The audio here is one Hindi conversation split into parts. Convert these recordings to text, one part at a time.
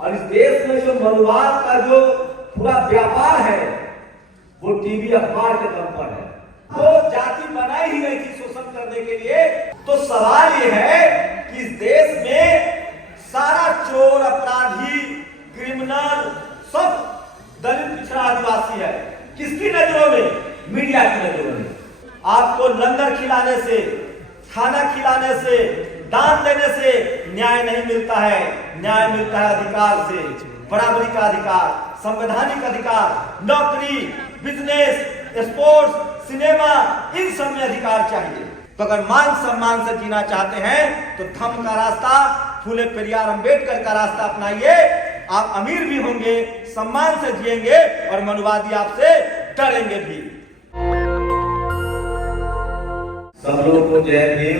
और इस देश में जो मनुवाद का जो पूरा व्यापार है वो टीवी अखबार के दम पर है। वो जाति बनाई ही गई थी शोषण करने के लिए। तो सवाल ये है कि इस देश में सारा चोर, अपराधी, क्रिमिनल सब दलित, पिछड़ा, आदिवासी है। किसकी नजरों में? मीडिया की नजरों में। आपको लंगर खिलाने से, खाना खिलाने से, दान देने से न्याय नहीं मिलता है। न्याय मिलता है अधिकार से, बराबरी का अधिकार, संवैधानिक अधिकार, नौकरी, बिजनेस, स्पोर्ट्स, सिनेमा, इन सब में अधिकार चाहिए। तो अगर मान सम्मान से जीना चाहते हैं तो धम्म का रास्ता, फूले पेरियार अंबेडकर का रास्ता अपनाइए। आप अमीर भी होंगे, सम्मान से जिएंगे और मनुवादी आपसे डरेंगे भी। सब लोगों को जय भीम,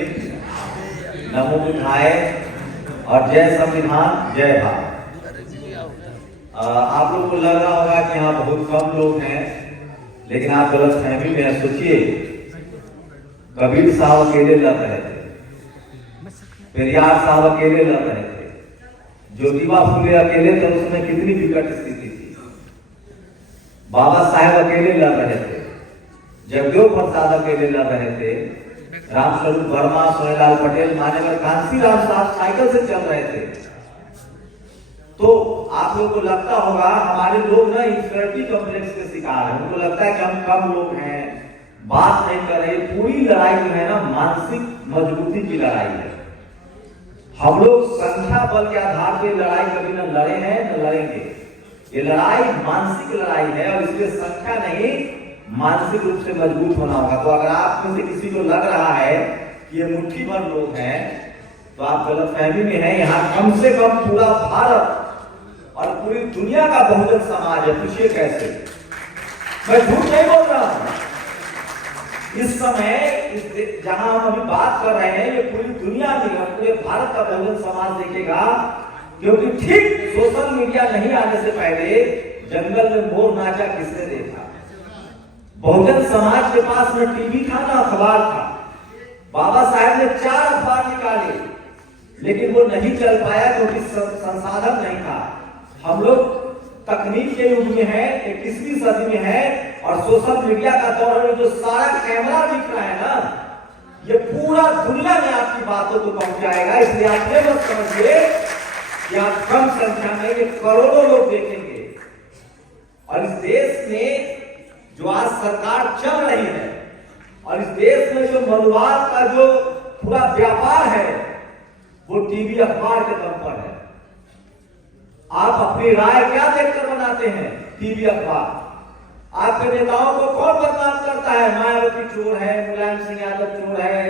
नमो बुद्धाय और जय संविधान, जय भारत। आप लोग को लग रहा होगा कि यहाँ बहुत कम लोग हैं, लेकिन आप गलत फहमी में हैं। सोचिए, कबीर साहब अकेले लड़ रहे थे, पेरियार साहब अकेले लड़ रहे थे, ज्योतिबा फुले अकेले थे, उसमें कितनी विकट स्थिति थी। बाबा साहेब अकेले लड़ रहे थे, जगदेव प्रसाद अकेले लड़ रहे थे, रामस्वरूप वर्मा, सोहेलाल पटेल, मान्यवर कांशीराम साहब साइकिल से चल रहे थे। तो आप लोग को लगता होगा हमारे लोग ना इंफीरियरिटी कॉम्प्लेक्स के शिकार हैं। उनको लगता है कि हम कम लोग हैं, बात नहीं कर रहे। पूरी लड़ाई जो है ना मानसिक मजबूती की लड़ाई है। हम लोग संख्या बल के आधार पर लड़ाई कभी न लड़े हैं न लड़ेंगे। ये लड़ाई मानसिक लड़ाई है और इसलिए संख्या नहीं, मानसिक रूप से मजबूत होना होगा। तो अगर आप में से किसी को लग रहा है कि ये मुट्ठी भर लोग हैं तो आप गलतफहमी में हैं। यहाँ कम से कम पूरा भारत और पूरी दुनिया का बहुजन समाज है। पूछिए कैसे? मैं झूठ नहीं बोल रहा हूं। इस समय जहां हम अभी बात कर रहे हैं, ये पूरी दुनिया में, पूरे भारत का बहुजन समाज देखेगा। क्योंकि ठीक सोशल मीडिया नहीं आने से पहले जंगल में मोर नाचा किसने देखा? बहुजन समाज के पास न टीवी था न अखबार था। बाबा साहेब ने 4 अखबार निकाले, लेकिन वो नहीं चल पाया क्योंकि संसाधन नहीं था। हम लोग तकनीक के युग में है, 21वीं सदी में है और सोशल मीडिया का दौर में जो सारा कैमरा दिख रहा है ना, ये पूरा दुनिया में आपकी बातों को पहुंचाएगा। इसलिए आप ये मत समझिए कि आप कम संख्या में, ये करोड़ों लोग देखेंगे। और इस देश में जो आज सरकार चल रही है और इस देश में जो मनुवाद का जो पूरा व्यापार है वो टीवी अखबार के दम पर है। आप अपनी राय क्या देखकर बनाते हैं? टीवी अखबार। आपके नेताओं को कौन बदनाम करता है? मायावती चोर है, मुलायम सिंह यादव चोर है,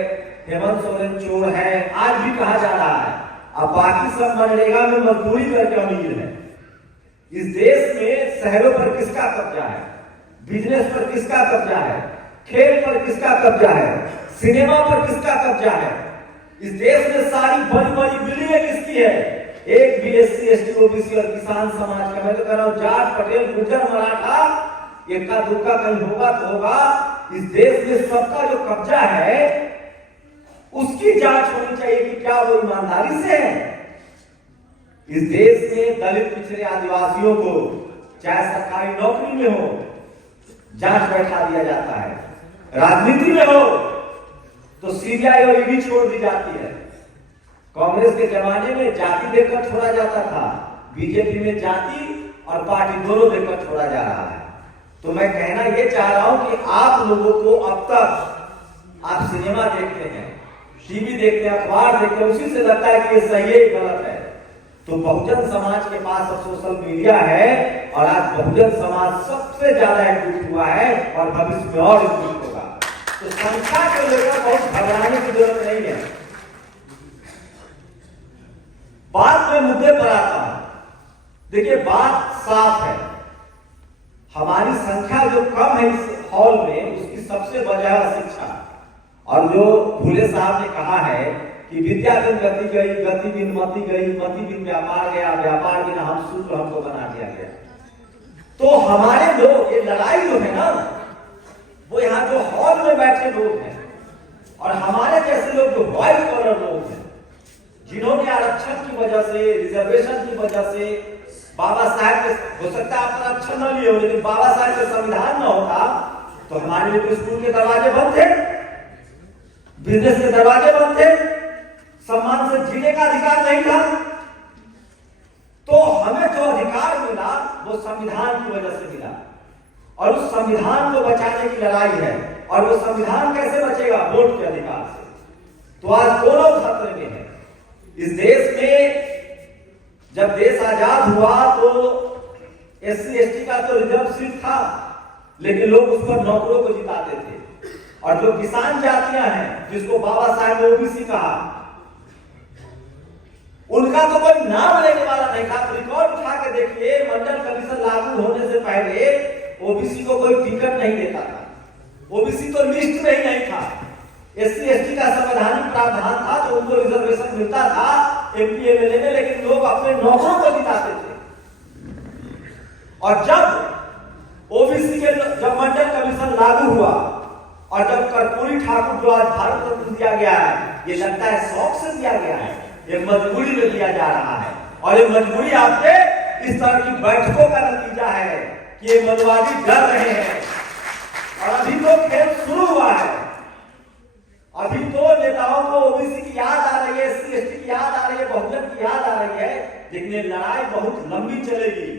हेमंत सोरेन चोर है, आज भी कहा जा रहा है। अब बाकी सब मनरेगा में मजदूरी करके अमीर है। इस देश में शहरों पर किसका कब्जा है? बिजनेस पर किसका कब्जा है? खेल पर किसका कब्जा है? सिनेमा पर किसका कब्जा है? इस देश में सारी बड़ी बड़ी बिल्डिंगें किसकी है? एक भी SC, ST, OBC और किसान समाज का। मैं तो कह रहा हूं जाट, पटेल, गुर्जर, मराठा, इक्का दुक्का कहीं होगा तो होगा। इस देश में सबका जो कब्जा है उसकी जांच होनी चाहिए कि क्या वो ईमानदारी से है। इस देश में दलित, पिछड़े, आदिवासियों को चाहे सरकारी नौकरी में हो जांच बैठा दिया जाता है, राजनीति में हो तो CBI और ED छोड़ दी जाती है। कांग्रेस के जमाने में जाति देखकर छोड़ा जाता था, बीजेपी में जाति और पार्टी दोनों देखकर छोड़ा जा रहा है। तो मैं कहना ये चाह रहा हूं कि आप लोगों को अब तक आप सिनेमा देखते हैं, टीवी देखते हैं, अखबार देखते हैं, उसी से लगता है कि ये सही है, गलत है। तो बहुजन समाज के पास अब सोशल मीडिया है और आज बहुजन समाज सबसे ज्यादा एकजुट हुआ है और भविष्य में और एकजुट होगा। तो संख्या को लेकर बहुत घबराने की जरूरत नहीं है। बात में मुद्दे पर आता हूं। देखिए, बात साफ है, हमारी संख्या जो कम है इस हॉल में, उसकी सबसे वजह है शिक्षा। और जो भूले साहब ने कहा है कि विद्या बिन गति गई, गति बिन मति गई, मति बिन व्यापार गया, व्यापार बिन हम सूत्र हमको बना दिया गया। तो हमारे लोग, ये लड़ाई जो है ना, वो यहाँ जो हॉल में बैठे लोग हैं और हमारे जैसे लोग जो व्हाइट कॉलर लोग हैं, जिन्होंने आरक्षण की वजह से, रिजर्वेशन की वजह से, बाबा साहब के, हो सकता है आप अच्छा न लिए हो, लेकिन बाबा साहब का संविधान न होता तो हमारे लिए तो स्कूल के दरवाजे बंद थे, बिजनेस के दरवाजे बंद थे, सम्मान से जीने का अधिकार नहीं था। तो हमें जो अधिकार मिला वो संविधान की वजह से मिला, और उस संविधान को बचाने की लड़ाई है। और वो संविधान कैसे बचेगा? वोट के अधिकार से। तो आज दोनों खतरे में है। इस देश में जब देश आजाद हुआ तो SC ST का तो रिजर्व सीट था, लेकिन लोग उस पर नौकरों को जिताते थे। और जो किसान जातियां हैं, जिसको बाबा साहब ने OBC कहा, उनका तो कोई नाम लेने वाला नहीं था। रिकॉर्ड उठा के देखिए, मंडल कमीशन लागू होने से पहले OBC को कोई टिकट नहीं देता था, OBC तो लिस्ट में ही नहीं था। SC ST का संवैधानिक प्रावधान था तो उनको रिजर्वेशन मिलता था MP MLA में, लेकिन लोग अपने नौकरों को जिताते थे। और जब OBC के जब मंडल कमीशन लागू हुआ और जब कर्पूरी ठाकुर जो आज भारत रत्न दिया गया है, ये लगता है शौक से दिया गया है, ये मजबूरी में दिया जा रहा है। और ये मजबूरी आपके इस तरह की बैठकों का नतीजा है कि ये मनुवादी डर रहे हैं। और अभी तो खेल शुरू हुआ है, अभी तो नेताओं को OBC की याद आ रही है, SC ST की याद आ रही है, बहुजन की याद आ रही है, लेकिन ये लड़ाई बहुत लंबी चलेगी।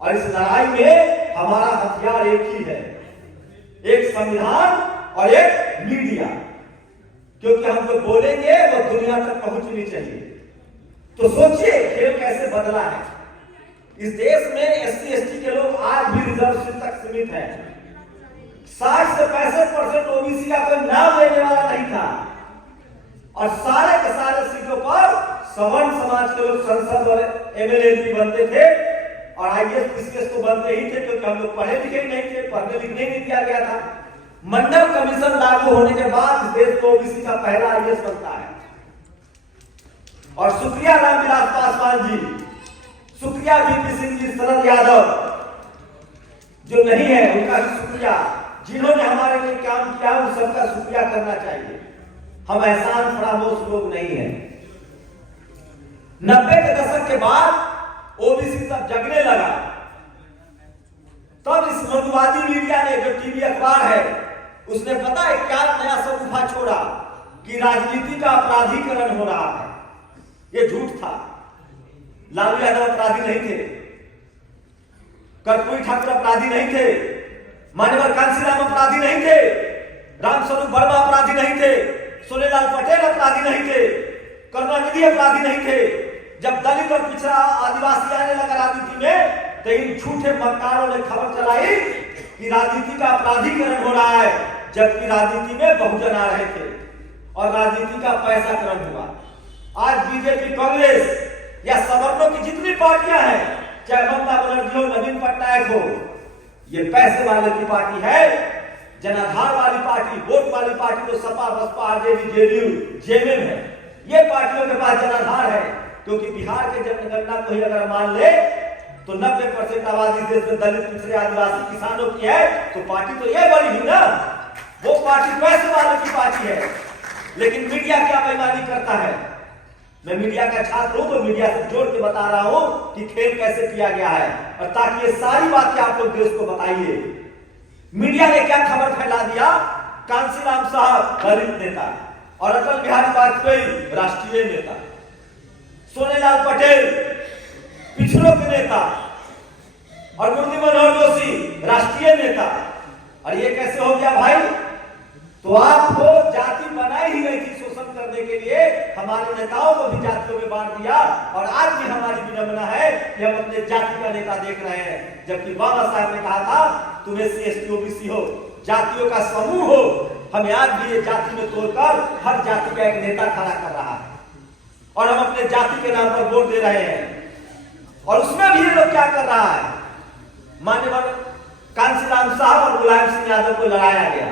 और इस लड़ाई में हमारा हथियार एक ही है, एक संविधान और एक मीडिया, क्योंकि हम जो बोलेंगे वो दुनिया तक पहुंचनी चाहिए। तो सोचिए खेल कैसे बदला है। इस देश में SC ST के लोग आज भी रिजर्व सीट तक सीमित है। 60 से 65% OBC का कोई नाम लेने वाला नहीं था, और सारे के सारे सीटों पर सवर्ण समाज के लोग संसद और MLA MP बनते थे, और IAS PCS तो बनते ही थे, क्योंकि हम लोग पढ़े लिखे नहीं थे, पढ़ने लिखने नहीं दिया गया था। मंडल कमीशन लागू होने के बाद देश को OBC का पहला IAS बनता है। और शुक्रिया रामविलास पासवान जी, शुक्रिया VP सिंह जी, शरद यादव जो नहीं है उनका भी शुक्रिया, जिन्होंने हमारे लिए काम किया उन सबका शुक्रिया करना चाहिए। हम एहसान फरामोश लोग नहीं हैं। 90 के दशक के बाद OBC सब जगने लगा, तब इस मनुवादी मीडिया ने, जो टीवी अखबार है, उसने पता है क्या नया शगुफा छोड़ा कि राजनीति का अपराधीकरण हो रहा है। ये झूठ था। लालू यादव अपराधी नहीं थे, कर्पूरी ठाकुर अपराधी नहीं थे, मान्यवर कांशीराम अपराधी नहीं थे, रामस्वरूप वर्मा अपराधी नहीं थे, सोनेलाल पटेल अपराधी नहीं थे, करुणानिधि अपराधी नहीं थे। जब दलित और पिछड़ा आदिवासी आने लगा राजनीति में, तो इन झूठे मक्कारों ने खबर चलाई कि राजनीति का अपराधीकरण हो रहा है, जबकि राजनीति में बहुजन आ रहे थे और राजनीति का पैसाकरण हुआ। आज बीजेपी, कांग्रेस या सवर्णों की जितनी पार्टियां हैं, चाहे ममता बनर्जी हो, नवीन पटनायक हो, ये पैसे वाले की पार्टी है, जनाधार वाली पार्टी, वोट वाली पार्टी तो Sapa, Baspa, RJD, JDU, JMM है। ये पार्टियों के पास जनाधार है, क्योंकि बिहार के जनगणना को ही अगर मान ले तो 90% आबादी देश में दलित, पिछड़े, आदिवासी, किसानों की है, तो पार्टी तो ये बड़ी हुई ना। वो पार्टी पैसे वालों की पार्टी है। लेकिन मीडिया क्या बेईमानी करता है। मैं मीडिया का छात्र हूं तो मीडिया से जोड़ के बता रहा हूं कि खेल कैसे किया गया है, और ताकि ये सारी बातें आप लोग देश को बताइए। मीडिया ने क्या खबर फैला दिया, कांशीराम साहब दलित नेता और अटल बिहारी वाजपेयी राष्ट्रीय नेता, सोनेलाल पटेल पिछड़ों के नेता और मुरली मनोहर जोशी राष्ट्रीय नेता। और ये कैसे हो गया भाई? तो आपको जाति बनाई ही गई थी शोषण करने के लिए, हमारे नेताओं को भी जातियों में बांट दिया। और आज भी हमारी विडंबना है कि हम अपने जाति का नेता देख रहे हैं, जबकि बाबा साहब ने कहा था तुम SC ST OBC हो, जातियों का समूह हो। हमें आज भी ये जाति में तोड़कर हर जाति का एक नेता खड़ा कर रहा है, और हम अपने जाति के नाम पर वोट दे रहे हैं। और उसमें भी ये लोग क्या कर रहा है, मान्यवर कांशीराम साहब और मुलायम सिंह यादव को लड़ाया गया,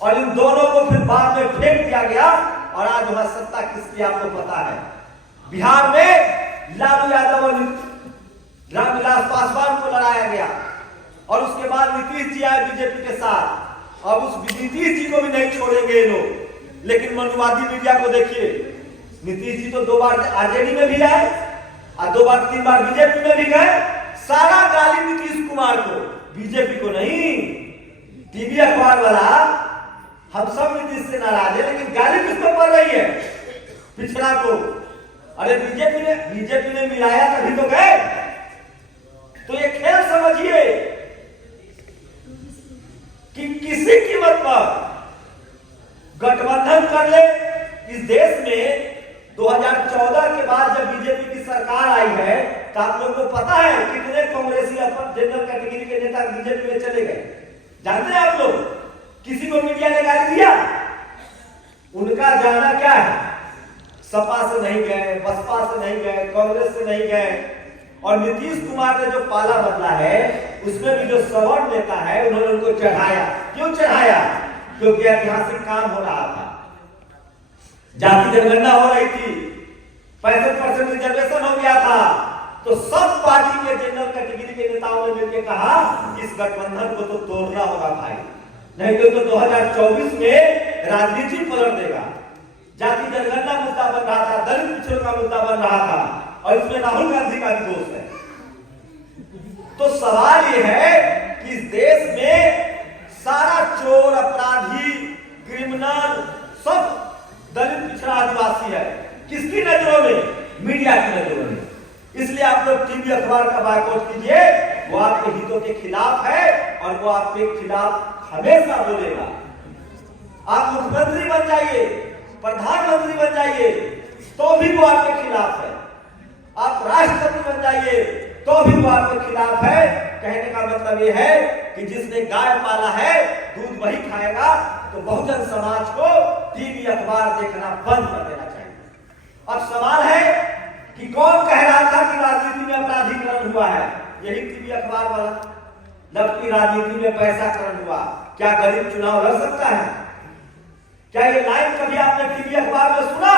और इन दोनों को फिर बाद में फेंक दिया गया। और आज वहां सत्ता किसकी आपको पता है। बिहार में लालू यादव और रामविलास पासवान को लड़ाया गया, और उसके बाद नीतीश जी आए बीजेपी के साथ। अब उस नीतीश जी को भी नहीं छोड़ेंगे ये लोग। लेकिन मनुवादी मीडिया को देखिए, नीतीश जी तो 2 बार RJD में भी आए, और 2 बार 3 बार बीजेपी में भी गए। सारा गाली नीतीश कुमार को, बीजेपी को नहीं। टीवी अखबार वाला हम सब नीतीश से नाराज है, लेकिन गाली किसको पड़ रही है? पिछड़ा को। अरे बीजेपी ने मिलाया तभी तो गए। तो ये खेल समझिए कि किसी कीमत पर गठबंधन कर ले। इस देश में 2014 के बाद जब बीजेपी की सरकार आई है तो आप लोगों को पता है कितने कांग्रेसी अपन जनरल कैटेगरी के नेता बीजेपी में चले गए, जानते हैं आप लोग? किसी को मीडिया ने गाली दिया? उनका जाना क्या है? सपा से नहीं गए, बसपा से नहीं गए, कांग्रेस से नहीं गए। और नीतीश कुमार ने जो पाला बदला है उसमें भी जो सवर्ण नेता है उन्होंने उनको चढ़ाया। क्यों चढ़ाया? क्योंकि ऐतिहासिक काम हो रहा था, जाति जनगणना हो रही थी, 65% रिजर्वेशन हो गया था। तो सब पार्टी के जनरल कैटेगरी के नेताओं ने मिलकर कहा इस गठबंधन को तो तोड़ना होगा भाई, नहीं तो 2024 में राजनीति पलट देगा। जाति जनगणना मुद्दा बन रहा था, दलित पिछड़ों का मुद्दा बन रहा था, और इसमें राहुल गांधी का भी दोष है। तो सवाल यह है कि इस देश में सारा चोर, अपराधी, क्रिमिनल सब दलित पिछड़ा आदिवासी है। किसकी नजरों में? मीडिया की नजरों में। इसलिए आप लोग टीवी अखबार का बायकॉट कीजिए, वो आपके हितों के खिलाफ है और वो आपके खिलाफ हमेशा बोलेगा। आप मुख्यमंत्री बन जाइए, प्रधानमंत्री बन जाइए, तो भी वो आपके खिलाफ है। आप राष्ट्रपति बन जाइए तो भी वो आपके खिलाफ है। कहने का मतलब ये है कि जिसने गाय पाला है दूध वही खाएगा। तो बहुजन समाज को टीवी अखबार देखना बंद कर देना चाहिए। अब सवाल है कि कौन कह रहा था कि राजनीति में अपराधीकरण हुआ है? यही टीवी अखबार वाला। जबकि राजनीति में पैसाकरण हुआ। क्या गरीब चुनाव लड़ सकता है? क्या ये लाइन कभी आपने टीवी अखबार में सुना?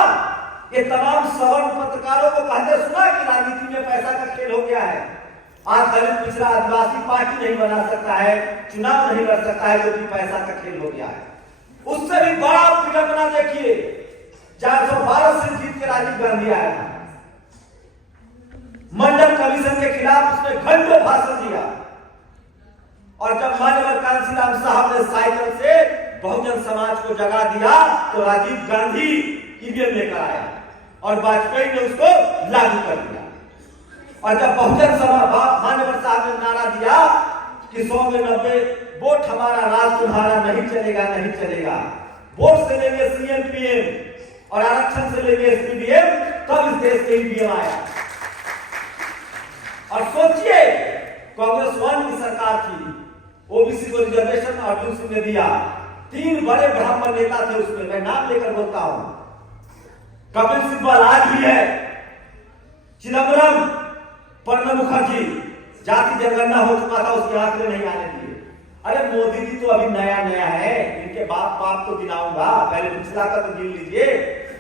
ये तमाम सवर्ण पत्रकारों को कहते सुना कि राजनीति में पैसा का खेल हो गया है। आज दलित पिछड़ा आदिवासी पार्टी नहीं बना सकता है, चुनाव नहीं लड़ सकता है, क्योंकि पैसा का खेल हो गया है। उससे भी बड़ा विडंबना देखिए, 412 सीट जीत के राजीव गांधी आया था। मंडल कमीशन के खिलाफ उसने घंटों भाषण दिया, और जब माननीय कांशीराम साहब ने साइकिल से बहुजन समाज को जगा दिया तो राजीव गांधी ईवीएम लेकर आया और वाजपेयी ने उसको लागू कर दिया। और जब बहुजन समाज माननीय साहब ने नारा दिया कि 100 में 90 वोट हमारा, राज तुम्हारा, नहीं चलेगा, नहीं चलेगा, वोट से लेंगे सीएम पीएम और आरक्षण से लेंगे एसपीडीएम, तब इस देश के ईवीएम आया। और सोचिए, कांग्रेस 1 की सरकार थी, ओबीसी को रिजर्वेशन अर्जुन सिंह ने दिया। 3 बड़े ब्राह्मण नेता थे उसमें, मैं नाम लेकर बोलता हूं। कपिल सिब्बल आज भी है, चिदम्बरम, प्रणब मुखर्जी, जाति जनगणना हो चुका था, उसके आंकड़े नहीं आने दिए। अरे मोदी जी तो अभी नया नया है, इनके बाप तो गिनाऊंगा, पहले पिछला का तो गिन लीजिए,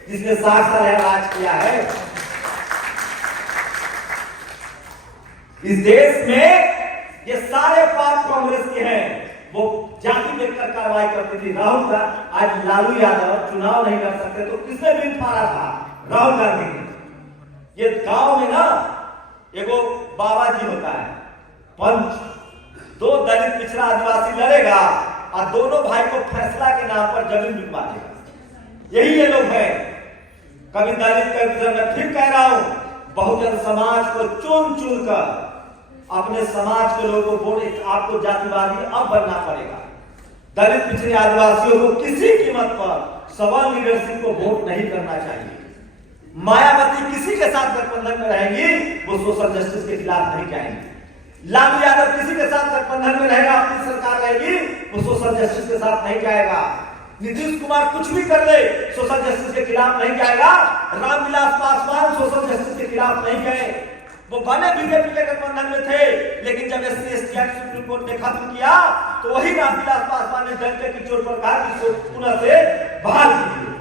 जिसने 60 साल राज किया है इस देश में। ये सारे पाप कांग्रेस के हैं। वो जाति देखकर कार्रवाई करती थी। राहुल का आज लालू यादव चुनाव नहीं लड़ सकते तो किसने बिल फाड़ा था? राहुल गांधी ने। ये गांव में ना एगो बाबा जी होता है पंच, 2 दलित पिछड़ा आदिवासी लड़ेगा और दोनों भाई को फैसला के नाम पर जमीन बिकवा देगा। यही ये लोग हैं। कभी दलित का, मैं फिर कह रहा हूं, बहुजन समाज को चुन चुन कर अपने समाज के लोगों को आपको जातिवादी अब बनना पड़ेगा। दलित पिछड़े आदिवासियों को किसी कीमत पर सवर्ण लीडरशिप को वोट नहीं करना चाहिए। मायावती किसी के साथ गठबंधन में रहेंगी, वो सोशल जस्टिस के खिलाफ नहीं जाएंगी। लालू यादव किसी के साथ गठबंधन में रहेगा, अपनी सरकार रहेगी, वो सोशल जस्टिस के साथ नहीं जाएगा। नीतीश कुमार कुछ भी कर ले, सोशल जस्टिस के खिलाफ नहीं जाएगा। रामविलास पासवान सोशल जस्टिस के खिलाफ नहीं गए। वो भले बीजेपी के गठबंधन में थे, लेकिन जब एससी/एसटी एक्ट सुप्रीम कोर्ट ने खत्म किया तो वही रामविलास पासवान ने डंडे की चोट पर कहा कि इसको पुनः से बहाल कीजिए।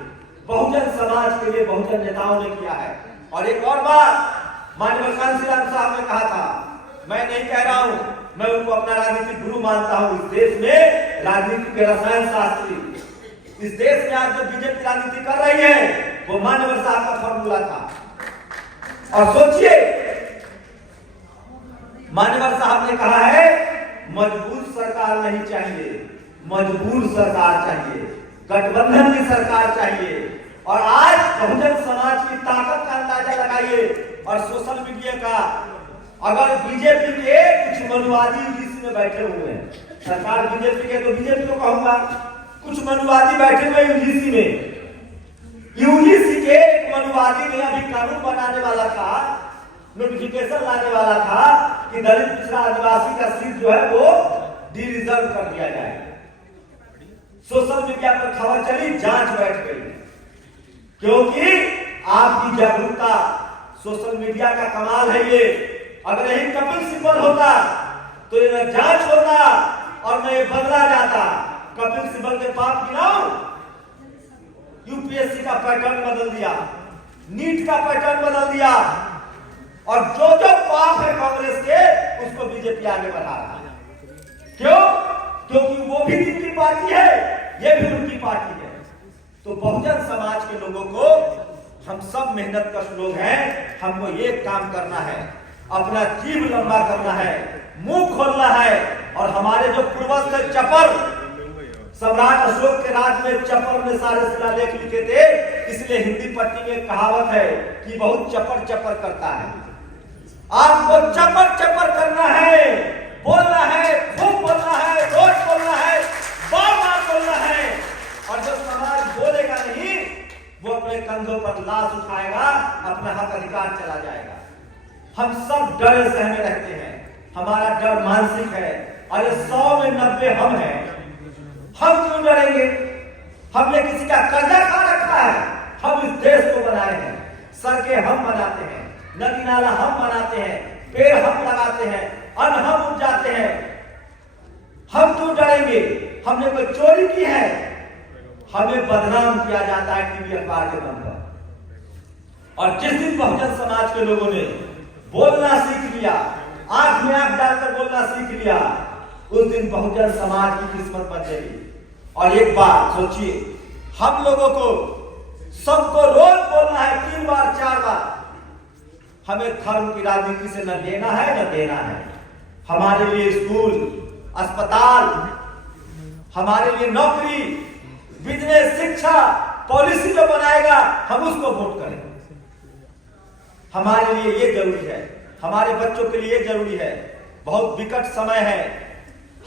बहुजन समाज के लिए बहुजन नेताओं ने किया है। और एक और बात माननीय कांशीराम साहब ने कहा था, मैं नहीं कह रहा हूं, मैं उनको अपना राजनीतिक गुरु मानता हूं। इस देश में राजनीति के रसायन शास्त्री, इस देश में आज जो बीजेपी राजनीति कर रही है वो माननीय साहब का फॉर्मूला था। और सोचिए मान्यवर साहब ने कहा है मजबूत सरकार नहीं चाहिए, मजबूर सरकार चाहिए, गठबंधन की सरकार चाहिए। और आज बहुजन समाज की ताकत का अंदाजा लगाइए और सोशल मीडिया का, अगर बीजेपी के कुछ मनुवादी यूजीसी में बैठे हुए हैं, सरकार बीजेपी के तो बीजेपी को कहूंगा, कुछ मनुवादी बैठे हुए यूजीसी में, यूजीसी के एक मनुवादी ने अभी कानून बनाने वाला था, नोटिफिकेशन लाने वाला था कि दलित पिछड़ा आदिवासी का सीट जो है वो डी रिजर्व कर दिया जाए। सोशल मीडिया पर खबर चली, जांच बैठ गई, क्योंकि आपकी जागरूकता, सोशल मीडिया का कमाल है ये। अगर यही कपिल सिब्बल होता तो ये जांच होता और मैं ये बदला जाता। कपिल सिब्बल के पाप गिनाऊं, यूपीएससी का पैटर्न बदल दिया, नीट का पैटर्न बदल दिया, और जो जो पाप है कांग्रेस के उसको बीजेपी आगे बढ़ा रहा है। क्यों? क्योंकि वो भी उनकी पार्टी है, ये भी उनकी पार्टी है। तो बहुजन समाज के लोगों को, हम सब मेहनतकश लोग हैं, हमको ये काम करना है, अपना जीव लंबा करना है, मुंह खोलना है। और हमारे जो पूर्वज थे चपर, सम्राट अशोक के राज में चपर ने सारे शिलालेख लिखे थे, इसलिए हिंदी पट्टी में कहावत है कि बहुत चपर चपर करता है। आपको चपर चपर करना है, बोलना है, खूब बोलना है, रोज बोलना है, बार बार बोलना है। और जो समाज बोलेगा नहीं, वो अपने कंधों पर लाश उठाएगा, अपना हक अधिकार चला जाएगा। हम सब डरे सहमे रहते हैं, हमारा डर मानसिक है। अरे 100 में 90 हम हैं, हम क्यों डरेंगे? हमने किसी का कर्जा खा रखा है? हम इस देश को बनाए हैं, सड़कें हम बनाते हैं, नदी नाला हम बनाते हैं, पेड़ हम लगाते हैं, अन्न हम उपजाते हैं, हम क्यों डरेंगे? हमने कोई चोरी की है? हमें बदनाम किया जाता है टीवी अखबार के नाम पर। और जिस दिन बहुजन समाज के लोगों ने बोलना सीख लिया, आंख में आंख डालकर बोलना सीख लिया, उस दिन बहुजन समाज की किस्मत बन गई। और एक बात सोचिए, हम लोगों को सबको रोज बोलना है 3 बार 4 बार, हमें धर्म की राजनीति से न लेना है न देना है। हमारे लिए स्कूल, अस्पताल, हमारे लिए नौकरी, बिजनेस, शिक्षा, पॉलिसी जो बनाएगा हम उसको वोट करें। हमारे लिए ये जरूरी है, हमारे बच्चों के लिए जरूरी है। बहुत विकट समय है,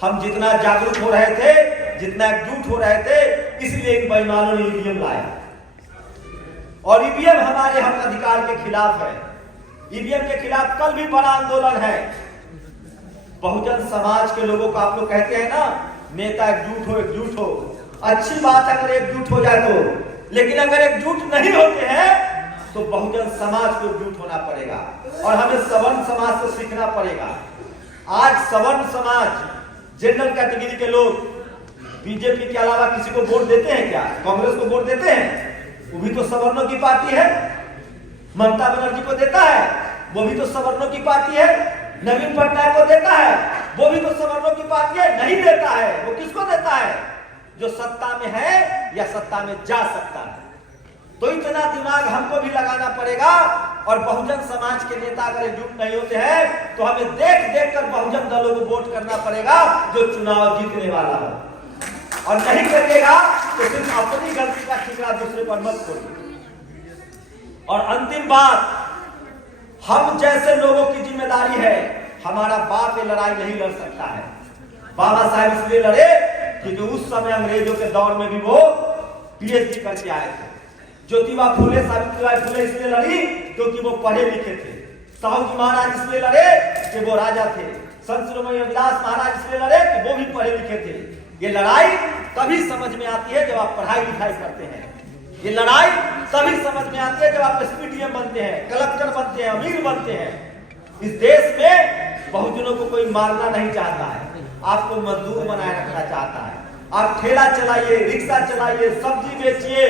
हम जितना जागरूक हो रहे थे, जितना एकजुट हो रहे थे, इसलिए इन बेईमानों ने ईवीएम लाया। और ईवीएम हमारे हक अधिकार के खिलाफ है। ईवीएम के खिलाफ कल भी बड़ा आंदोलन है। बहुजन समाज के लोगों को आप लोग कहते हैं ना, नेता एकजुट हो, एकजुट हो। अच्छी बात है अगर एकजुट हो जाए तो, लेकिन अगर एकजुट नहीं होते हैं तो बहुजन समाज को एकजुट होना पड़ेगा और हमें सवर्ण समाज से सीखना पड़ेगा। आज सवर्ण समाज, जनरल कैटेगरी के लोग बीजेपी के अलावा किसी को वोट देते हैं क्या? कांग्रेस को वोट देते हैं? वो भी तो सवर्णों की पार्टी है। ममता बनर्जी को देता है, वो भी तो सवर्णों की पार्टी है। नवीन पटनायक को देता है, वो भी तो सवर्णों की पार्टी है। नहीं देता है, वो किसको देता है? जो सत्ता में है या सत्ता में जा सकता है। तो इतना दिमाग हमको भी लगाना पड़ेगा। और बहुजन समाज के नेता अगर एकजुट नहीं होते हैं तो हमें देख देख कर बहुजन दलों को वोट करना पड़ेगा जो चुनाव जीतने वाला हो। और नहीं करिएगा तो सिर्फ अपनी गलती का ठिकाना दूसरे पर मत छोड़िए। और अंतिम बात, हम जैसे लोगों की जिम्मेदारी है, हमारा बाप ये लड़ाई नहीं लड़ सकता है। बाबा साहब इसलिए लड़े क्योंकि उस समय अंग्रेजों के दौर में भी वो पीएचडी करके आए थे। ज्योतिबा फुले, सावित्रीबाई फुले इसलिए लड़ी क्योंकि वो पढ़े लिखे थे। साहू जी महाराज इसलिए लड़े कि वो राजा थे। संत शिरोमणि रविदास महाराज इसलिए लड़े कि वो भी पढ़े लिखे थे। ये लड़ाई तभी समझ में आती है जब आप पढ़ाई लिखाई करते हैं। ये लड़ाई तभी समझ में आती है जब आप एसपीडीएम बनते हैं, कलेक्टर बनते हैं, अमीर बनते हैं। इस देश में बहुजनों को कोई मारना नहीं चाहता है, आपको मजदूर बनाए रखना चाहता है। आप ठेला चलाइए, रिक्शा चलाइए, सब्जी बेचिए,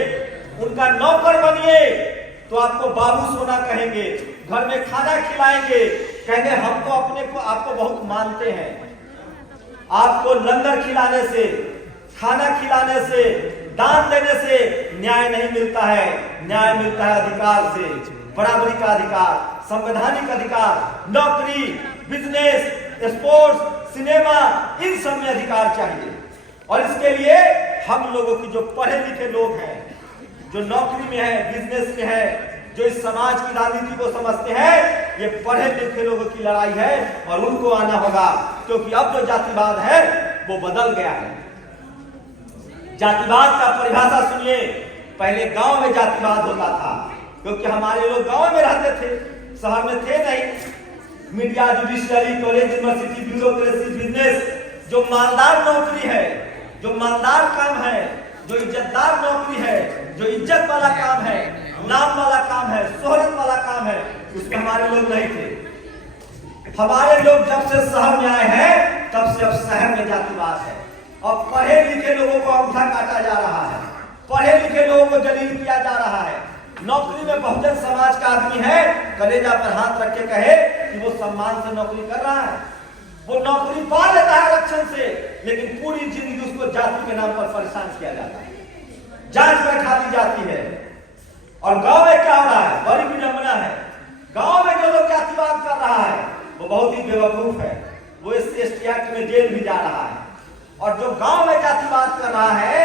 उनका नौकर बनिए तो आपको बाबू सोना कहेंगे, घर में खाना खिलाएंगे, कहेंगे हम तो अपने को आपको बहुत मानते हैं। आपको लंगर खिलाने से, खाना खिलाने से, दान देने से न्याय नहीं मिलता है। न्याय मिलता है अधिकार से, बराबरी का अधिकार, संवैधानिक अधिकार, नौकरी, बिजनेस, स्पोर्ट्स, सिनेमा, इन सब में अधिकार चाहिए। और इसके लिए हम लोगों की जो पढ़े लिखे लोग हैं, जो नौकरी में है, बिजनेस में है, जो इस समाज की राजनीति को समझते हैं, ये पढ़े लिखे लोगों की लड़ाई है और उनको आना होगा, क्योंकि अब जो जातिवाद है वो बदल गया है। जातिवाद का परिभाषा सुनिए। पहले गांव में जातिवाद होता था, क्योंकि हमारे लोग गांव में रहते थे, शहर में थे नहीं। Media, judiciary, college, university, bureaucracy, business, जो मालदार नौकरी है, जो मालदार काम है, जो इज्जतदार नौकरी है, जो इज्जत वाला काम है, नाम वाला काम है, शोहरत वाला काम है, उसमें हमारे लोग नहीं थे। हमारे लोग जब से शहर में आए हैं, तब से अब शहर में जातिवाद है। अब पढ़े लिखे लोगों को अंगूठा काटा जा रहा है, पढ़े लिखे लोगों को जलील किया जा रहा है। नौकरी में बहुजन समाज का आदमी है, कलेजा पर हाथ रख के कहे कि वो सम्मान से नौकरी कर रहा है, वो नौकरी पा लेता है आरक्षण से, लेकिन पूरी जिंदगी उसको जाति के नाम पर परेशान किया जाता है, जांच बैठा दी जाती है। और गांव में क्या हो रहा है? बड़ी विडंबना है। गांव में जो लोग जातिवाद कर रहा है वो बहुत ही बेवकूफ है, वो इस ST एक्ट में जेल भी जा रहा है। और जो गांव में जातिवाद कर रहा है,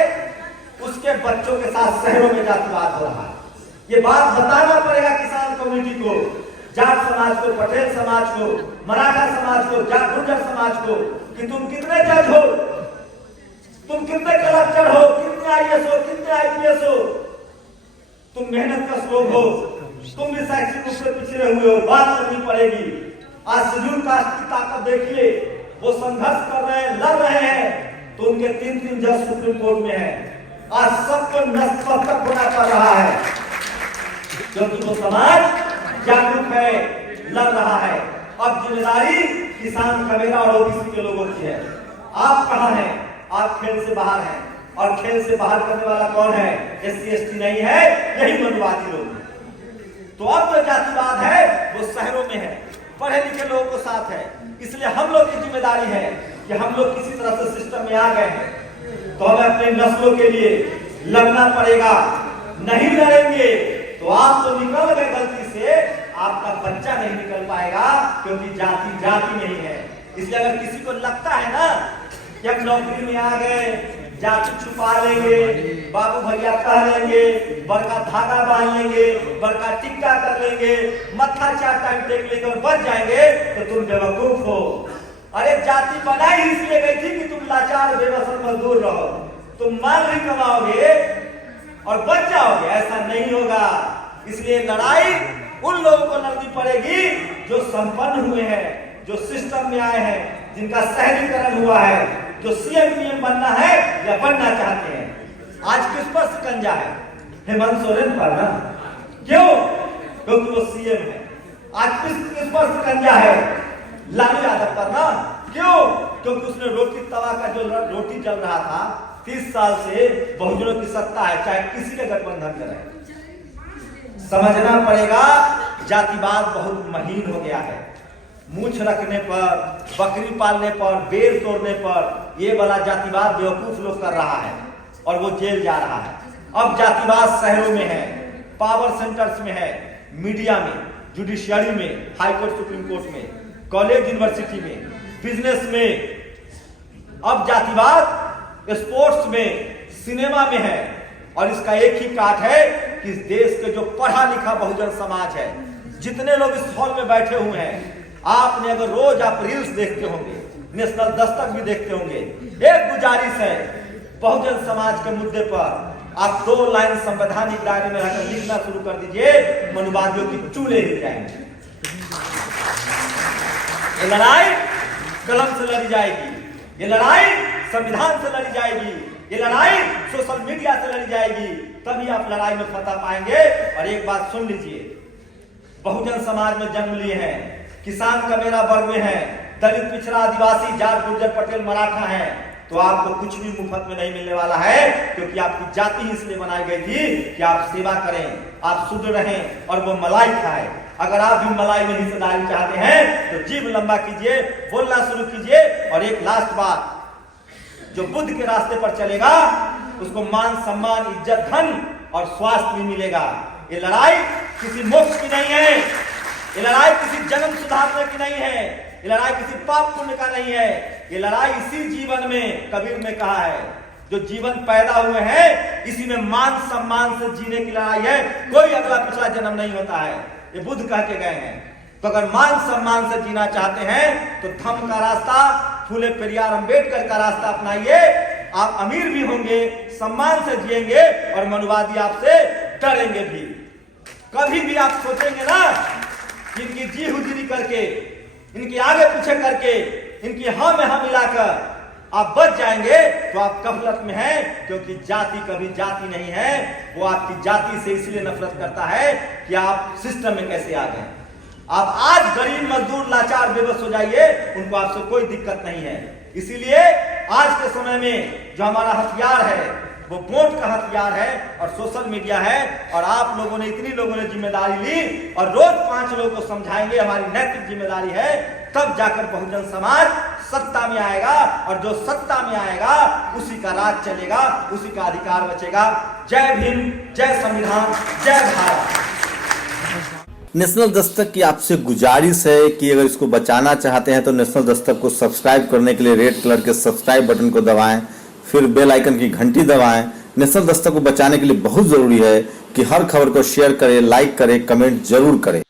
उसके बच्चों के साथ शहरों में जातिवाद हो रहा है। ये बात बताना पड़ेगा किसान कम्युनिटी को, जाट समाज को, पटेल समाज को, मराठा समाज को, गुर्जर समाज को, कि तुम कितने जज हो, तुम कितने कलेक्टर हो, कितने IAS हो, कितने IPS हो, तुम मेहनत का लोग हो, तुम भी शैक्षिक रूप से पिछड़े हुए हो, बात करनी पड़ेगी। आज शेड्यूल कास्ट की ताकत देखिए, वो संघर्ष कर रहे हैं, लड़ रहे हैं, तो उनके 3 जज सुप्रीम कोर्ट में है। आज सबको नष्ट तक होना पड़ रहा है, क्योंकि वो समाज जागरूक है, लड़ रहा है। अब जिम्मेदारी किसान, कमेरा और OBC के लोगों की है। आप कहां हैं? आप खेल से बाहर हैं, और खेल से बाहर करने वाला कौन है? SC ST नहीं है, यही मनुवादी लोग हैं। तो अब जो जातिवाद है वो शहरों में है, पढ़े लिखे लोगों को साथ है। इसलिए हम लोग की जिम्मेदारी है कि हम लोग किसी तरह से सिस्टम में आ गए हैं, तो हमें अपने नस्लों के लिए लड़ना पड़ेगा। नहीं लड़ेंगे तो आप तो निकल गए गलती से, आपका बच्चा नहीं निकल पाएगा, क्योंकि जाति नहीं है। इसलिए अगर किसी को लगता है ना कि हम नौकरी में आ गए, जाति छुपा लेंगे, बाबू भैया कह लेंगे, बड़का धागा बांध लेंगे, बड़का टिक्का कर लेंगे, मत्था 4 टाइम टेक लेंगे और बच जाएंगे, तो तुम बेवकूफ हो। अरे जाति बनाई इसलिए गई थी कि तुम लाचार बेबस मजदूर रहो, तुम माल भी कमाओगे और बच जाओगे, ऐसा नहीं होगा। इसलिए लड़ाई उन लोगों को लड़नी पड़ेगी जो संपन्न हुए हैं, जो सिस्टम में आए हैं, जिनका शहरीकरण हुआ है, जो CM PM बनना है या बनना चाहते हैं। आज किस पर शिकंजा है? हेमंत सोरेन पर ना। क्यों? क्योंकि वो CM है। आज किस पर शिकंजा है? लालू यादव पर ना। क्यों? क्योंकि उसने रोटी तवा का जो रोटी चल रहा था 30 साल से, बहुजनों की सत्ता है, चाहे किसी के गठबंधन करें। समझना पड़ेगा, जातिवाद बहुत महीन हो गया है। मूछ रखने पर, बकरी पालने पर, बेर तोड़ने पर, ये वाला जातिवाद बेवकूफ लोग कर रहा है और वो जेल जा रहा है। अब जातिवाद शहरों में है, पावर सेंटर्स में है, मीडिया में, जुडिशियरी में, हाई कोर्ट, सुप्रीम कोर्ट में, कॉलेज, यूनिवर्सिटी में, बिजनेस में। अब जातिवाद स्पोर्ट्स में, सिनेमा में है। और इसका एक ही काट है कि इस देश के जो पढ़ा लिखा बहुजन समाज है, जितने लोग इस हॉल में बैठे हुए हैं, आपने अगर रोज आप रील्स देखते होंगे, नेशनल दस्तक भी देखते होंगे, एक गुजारिश है, बहुजन समाज के मुद्दे पर आप 2 लाइन संवैधानिक दायरे में रहकर लिखना शुरू कर दीजिए, मनुवादियों की चूल्हे हिल जाएंगे। ये लड़ाई कलम से लड़ी जाएगी, ये लड़ाई संविधान से लड़ी जाएगी, ये लड़ाई सोशल मीडिया से लड़ी जाएगी, तभी आप लड़ाई में फतह पाएंगे। और एक बात सुन लीजिए, बहुजन समाज में जन्म लिए हैं, किसान कमेरा वर्ग में है, दलित, पिछड़ा, आदिवासी, जाट, गुर्जर, पटेल, मराठा है, तो आपको कुछ भी मुफ्त में नहीं मिलने वाला है, क्योंकि आपकी जाति इसलिए बनाई गई थी कि आप सेवा करें, आप शुद्ध रहें और वो मलाई खाए। अगर आप भी मलाई में हिस्सेदारी चाहते हैं तो जीभ लंबा कीजिए, बोलना शुरू कीजिए। और एक लास्ट बात, जो बुद्ध के रास्ते पर चलेगा उसको मान, सम्मान, इज्जत, धन और स्वास्थ्य भी मिलेगा। ये लड़ाई किसी मोक्ष की नहीं है, ये लड़ाई किसी जन्म सुधारने की नहीं है, ये लड़ाई किसी पाप पुण्य का नहीं है, ये लड़ाई इसी जीवन में, कबीर ने कहा है, जो जीवन पैदा हुए हैं इसी में मान सम्मान से जीने की लड़ाई है, कोई अगला पिछला जन्म नहीं होता है, ये बुद्ध कह के गए हैं। तो अगर मान सम्मान से जीना चाहते हैं तो धम्म का रास्ता, फूले पेरियार अंबेडकर का रास्ता अपनाइए, आप अमीर भी होंगे, सम्मान से जिएंगे और मनुवादी आपसे डरेंगे भी। कभी भी आप सोचेंगे ना इनकी जी हुजरी करके, इनकी आगे पीछे करके, इनकी हाँ में हाँ मिलाकर आप बच जाएंगे तो आप गफलत में हैं, क्योंकि जाति कभी जाति नहीं है। वो आपकी जाति से इसलिए नफरत करता है कि आप सिस्टम में कैसे आ गए। आप आज गरीब मजदूर लाचार बेबस हो जाइए, उनको आपसे कोई दिक्कत नहीं है। इसीलिए आज के समय में जो हमारा हथियार है वो वोट का हथियार है और सोशल मीडिया है। और आप लोगों ने, इतनी लोगों ने जिम्मेदारी ली और रोज 5 लोगों को समझाएंगे, हमारी नैतिक जिम्मेदारी है, तब जाकर बहुजन समाज सत्ता में आएगा। और जो सत्ता में आएगा उसी का राज चलेगा, उसी का अधिकार बचेगा। जय भीम, जय संविधान, जय भारत। नेशनल दस्तक की आपसे गुजारिश है कि अगर इसको बचाना चाहते हैं तो नेशनल दस्तक को सब्सक्राइब करने के लिए रेड कलर के सब्सक्राइब बटन को दबाएं, फिर बेल आइकन की घंटी दबाएं। नेशनल दस्तक को बचाने के लिए बहुत जरूरी है कि हर खबर को शेयर करें, लाइक करें, कमेंट जरूर करें।